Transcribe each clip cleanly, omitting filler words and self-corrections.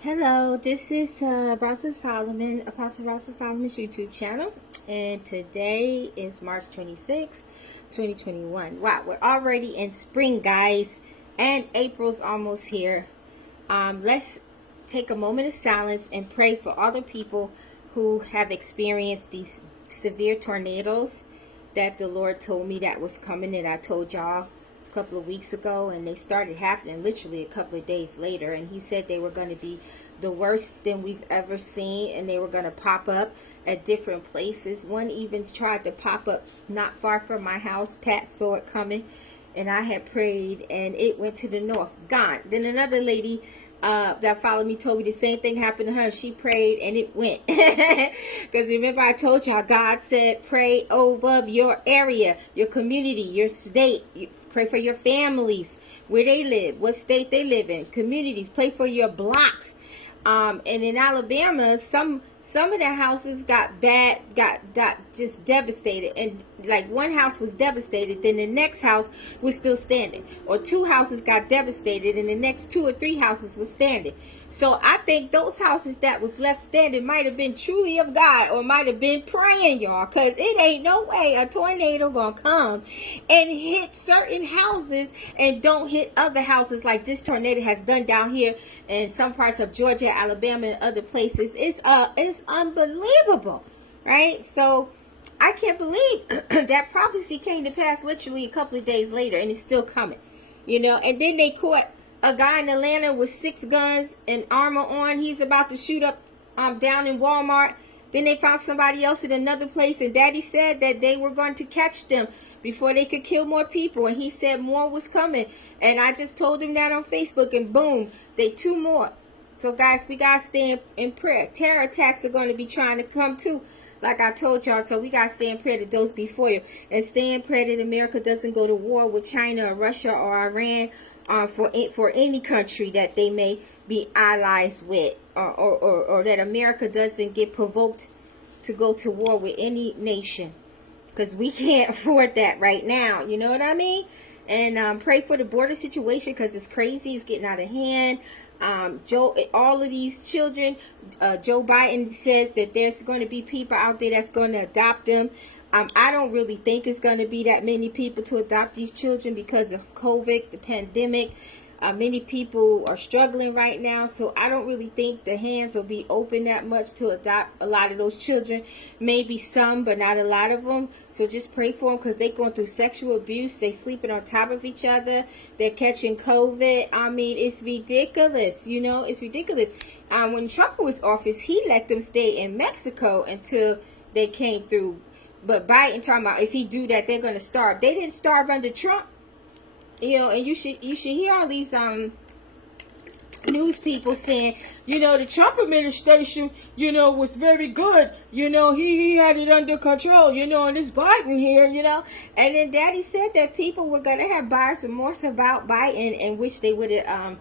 Hello, this is Rosalind Solomon, Apostle Rosalind Solomon's YouTube channel, and today is March 26, 2021. Wow, we're already in spring, guys, and April's almost here. Let's take a moment of silence and pray for all the people who have experienced these severe tornadoes that the Lord told me that was coming, and I told y'all a couple of weeks ago, and they started happening literally a couple of days later, and he said they were going to be the worst than we've ever seen, and they were going to pop up at different places. One even tried to pop up not far from my house. Pat saw it coming, and I had prayed, and it went to the north, gone. Then another lady that followed me told me the same thing happened to her. She prayed and it went. Because remember I told y'all, God said pray over your area, your community, your state. Pray for your families, where they live, what state they live in, communities. Pray for your blocks. And in Alabama, some of the houses got just devastated, and like one house was devastated, then the next house was still standing, or two houses got devastated and the next two or three houses was standing. So I think those houses that was left standing might have been truly of God, or might have been praying, y'all, because it ain't no way a tornado gonna come and hit certain houses and don't hit other houses like this tornado has done down here in some parts of Georgia, Alabama, and other places. It's unbelievable, right? So I can't believe that prophecy came to pass literally a couple of days later, and it's still coming, you know. And then they caught a guy in Atlanta with 6 guns and armor on. He's about to shoot up down in Walmart. Then they found somebody else in another place, and Daddy said that they were going to catch them before they could kill more people, and he said more was coming. And I just told him that on Facebook, and boom, they 2 more. So guys, we gotta stay in prayer. Terror attacks are going to be trying to come too, like I told y'all. So we gotta stay in prayer that those before you, and stay in prayer that America doesn't go to war with China or Russia or Iran, for any country that they may be allies with, or that America doesn't get provoked to go to war with any nation, because we can't afford that right now, you know what I mean? And pray for the border situation, because it's crazy, it's getting out of hand. All of these children, Joe Biden says that there's going to be people out there that's going to adopt them. I don't really think it's going to be that many people to adopt these children because of COVID, the pandemic. Many people are struggling right now, so I don't really think the hands will be open that much to adopt a lot of those children. Maybe some, but not a lot of them. So just pray for them, because they're going through sexual abuse. They sleeping on top of each other. They're catching COVID. I mean, it's ridiculous. You know, it's ridiculous. When Trump was office, he let them stay in Mexico until they came through. But Biden talking about if he do that, they're going to starve. They didn't starve under Trump. You know, and you should hear all these news people saying, you know, the Trump administration, you know, was very good. You know, he had it under control, you know, and it's Biden here, you know. And then Daddy said that people were going to have buyer's remorse about Biden, and wish they would have,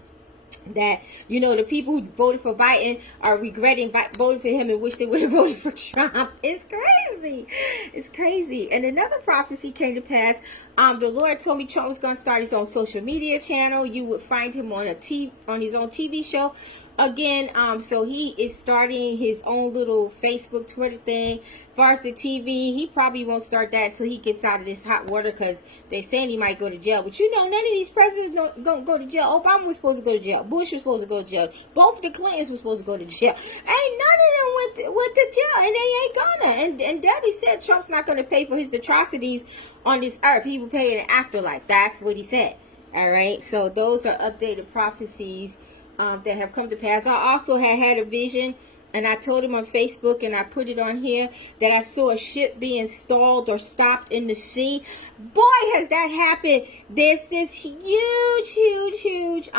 that, you know, the people who voted for Biden are regretting voting for him and wish they would have voted for Trump. It's crazy. It's crazy. And another prophecy came to pass. The Lord told me Trump was going to start his own social media channel. You would find him on his own TV show again. So he is starting his own little Facebook, Twitter thing. As far as the TV, he probably won't start that until he gets out of this hot water, because they're saying he might go to jail. But you know, none of these presidents don't go to jail. Obama was supposed to go to jail. Bush was supposed to go to jail. Both the Clintons were supposed to go to jail. Ain't none of them went to jail, and they ain't gonna. And Daddy said Trump's not going to pay for his atrocities on this earth. He will pay in the afterlife. That's what he said. All right. So those are updated prophecies that have come to pass. I also had a vision, and I told him on Facebook, and I put it on here, that I saw a ship being stalled or stopped in the sea. Boy, has that happened. There's this huge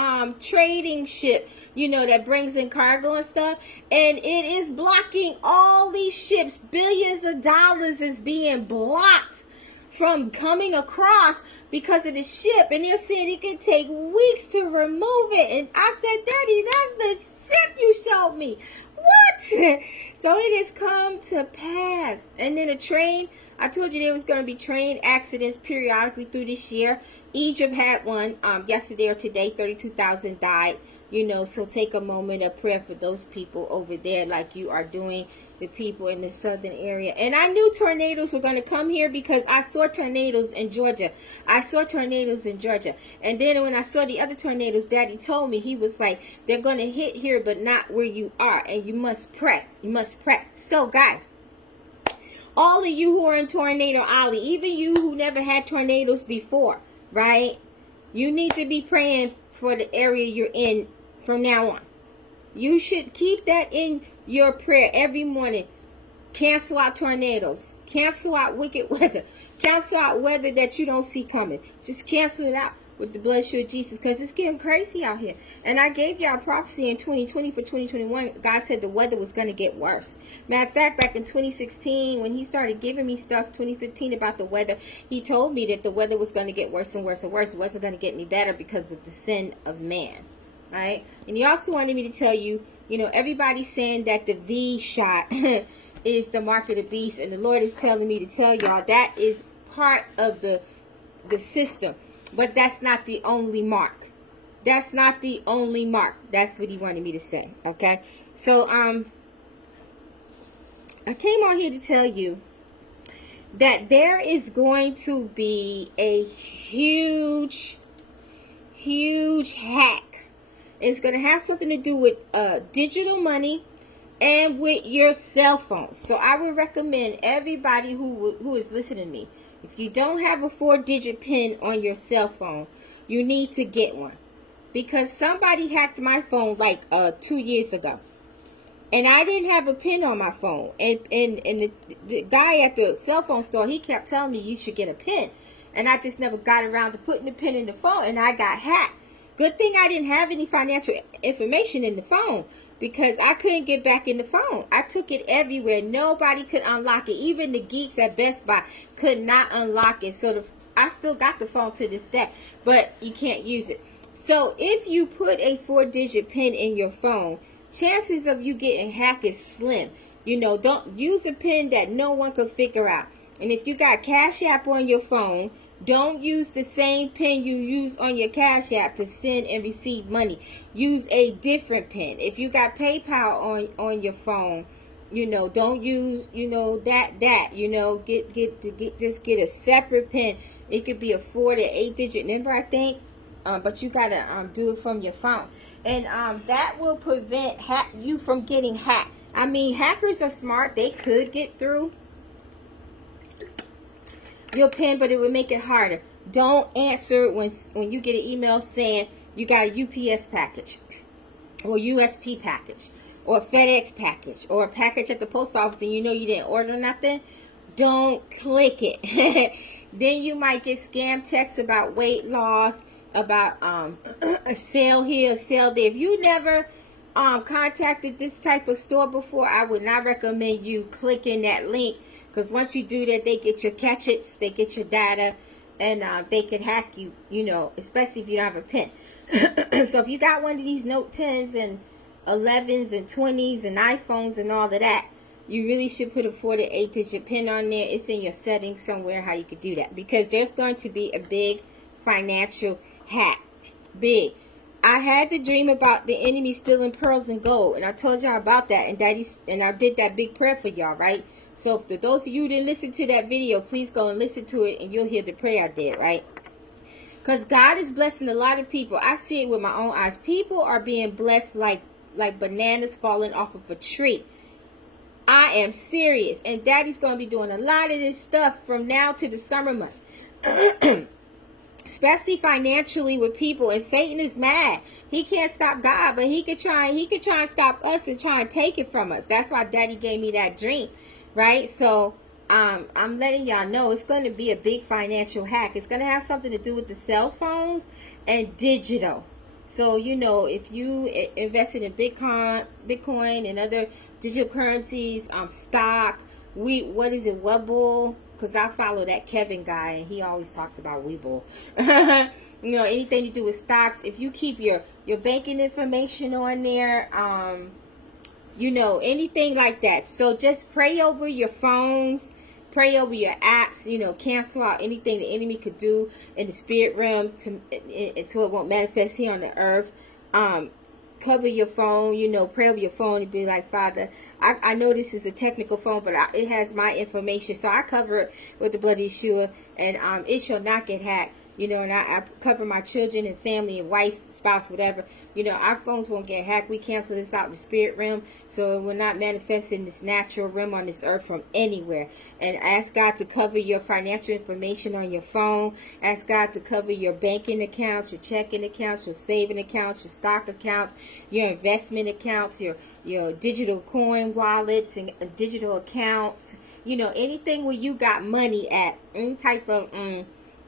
trading ship, you know, that brings in cargo and stuff, and it is blocking all these ships. Billions of dollars is being blocked from coming across because of the ship, and they're saying it could take weeks to remove it. And I said, Daddy, that's the ship you showed me. What? So it has come to pass. And then a train, I told you there was going to be train accidents periodically through this year. Egypt had one yesterday or today. 32,000 died You know, so take a moment of prayer for those people over there, like you are doing the people in the southern area. And I knew tornadoes were going to come here because I saw tornadoes in Georgia. I saw tornadoes in Georgia. And then when I saw the other tornadoes, Daddy told me, he was like, they're going to hit here, but not where you are. And you must pray. You must pray. So, guys, all of you who are in Tornado Alley, even you who never had tornadoes before, right? You need to be praying for the area you're in from now on. You should keep that in your prayer every morning. Cancel out tornadoes. Cancel out wicked weather. Cancel out weather that you don't see coming. Just cancel it out with the blood of Jesus, because it's getting crazy out here. And I gave y'all prophecy in 2020 for 2021. God said the weather was going to get worse. Matter of fact, back in 2016, when he started giving me stuff, 2015, about the weather, he told me that the weather was going to get worse and worse and worse. It wasn't going to get any better because of the sin of man. Right? And he also wanted me to tell you, you know, everybody's saying that the V shot is the mark of the beast. And the Lord is telling me to tell y'all that is part of the system. But that's not the only mark. That's not the only mark. That's what he wanted me to say. Okay? So, I came on here to tell you that there is going to be a huge hack. It's going to have something to do with digital money and with your cell phone. So I would recommend everybody who is listening to me, if you don't have a 4-digit PIN on your cell phone, you need to get one. Because somebody hacked my phone like 2 years ago. And I didn't have a PIN on my phone. And the guy at the cell phone store, he kept telling me you should get a PIN. And I just never got around to putting the PIN in the phone. And I got hacked. Good thing I didn't have any financial information in the phone, because I couldn't get back in the phone. I took it everywhere. Nobody could unlock it. Even the geeks at Best Buy could not unlock it. So I still got the phone to this day, but you can't use it. So if you put a 4-digit PIN in your phone, chances of you getting hacked is slim. You know, don't use a PIN that no one could figure out. And if you got Cash App on your phone, don't use the same PIN you use on your Cash App to send and receive money. Use a different PIN. If you got PayPal on your phone, you know, don't use, you know, you know, just get a separate PIN. It could be a 4 to 8-digit number, I think, but you gotta do it from your phone, and that will prevent you from getting hacked. I mean, hackers are smart; they could get through your PIN, but it would make it harder. Don't answer when you get an email saying you got a UPS package or USP package or a FedEx package or a package at the post office and you know you didn't order nothing. Don't click it. Then you might get scam texts about weight loss, about a sale here, a sale there. If you never contacted this type of store before, I would not recommend you clicking that link. Because once you do that, they get your gadgets, they get your data, and they can hack you, you know, especially if you don't have a PIN. So if you got one of these Note 10s and 11s and 20s and iPhones and all of that, you really should put a 4 to 8-digit PIN on there. It's in your settings somewhere how you could do that. Because there's going to be a big financial hack. Big. I had the dream about the enemy stealing pearls and gold. And I told y'all about that. And I did that big prayer for y'all, right? So for those of you who didn't listen to that video, please go and listen to it and you'll hear the prayer I did, right? Because God is blessing a lot of people. I see it with my own eyes. People are being blessed like bananas falling off of a tree. I am serious. And Daddy's going to be doing a lot of this stuff from now to the summer months. Especially financially with people. And Satan is mad. He can't stop God, but he could try and stop us and try and take it from us. That's why Daddy gave me that dream. Right? So, I'm letting y'all know it's going to be a big financial hack. It's going to have something to do with the cell phones and digital. So, you know, if you invested in Bitcoin and other digital currencies, stock, Webull, because I follow that Kevin guy and he always talks about Webull. You know, anything to do with stocks. If you keep your banking information on there, you know, anything like that. So just pray over your phones, pray over your apps, you know, cancel out anything the enemy could do in the spirit realm so it won't manifest here on the earth. cover your phone, you know, pray over your phone and be like, Father, I know this is a technical phone, but it has my information, so I cover it with the blood of Yeshua, and it shall not get hacked. You know, and I cover my children and family and wife, spouse, whatever. You know, our phones won't get hacked. We cancel this out in the spirit realm, so it will not manifest in this natural realm on this earth from anywhere. And ask God to cover your financial information on your phone. Ask God to cover your banking accounts, your checking accounts, your saving accounts, your stock accounts, your investment accounts, your digital coin wallets and digital accounts. You know, anything where you got money at, any type of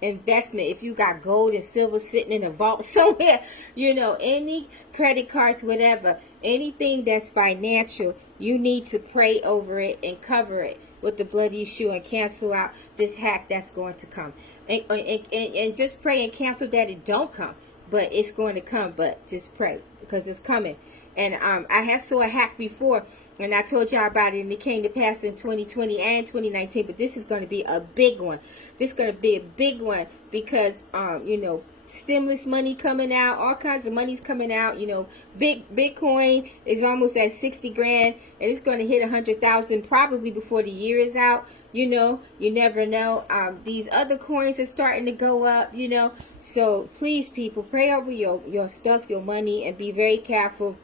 investment, if you got gold and silver sitting in a vault somewhere, you know, any credit cards, whatever, anything that's financial, you need to pray over it and cover it with the blood of Yeshua and cancel out this hack that's going to come. And just pray and cancel that it don't come, but it's going to come. But just pray, because it's coming. And I had saw a hack before, and I told y'all about it, and it came to pass in 2020 and 2019. But this is going to be a big one. This is going to be a big one because, you know, stimulus money coming out, all kinds of money's coming out. You know, Bitcoin is almost at 60 grand, and it's going to hit 100,000 probably before the year is out. You know, you never know. These other coins are starting to go up, you know. So please, people, pray over your stuff, your money, and be very careful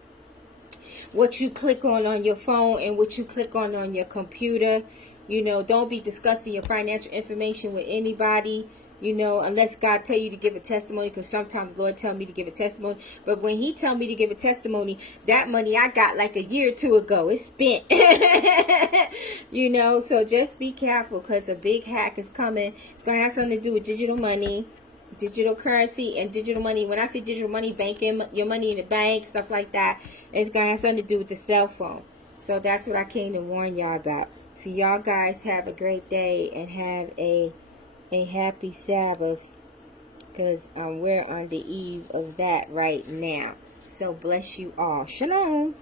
what you click on your phone and what you click on your computer. You know, don't be discussing your financial information with anybody, you know, unless God tell you to give a testimony, because sometimes the Lord tell me to give a testimony. But when he tell me to give a testimony, that money I got like a year or two ago, it's spent. You know, so just be careful, because a big hack is coming. It's going to have something to do with digital money, digital currency, and digital money. When I say digital money, banking your money in the bank, stuff like that, it's going to have something to do with the cell phone. So that's what I came to warn y'all about. So y'all guys have a great day and have a happy Sabbath, because we're on the eve of that right now. So bless you all. Shalom.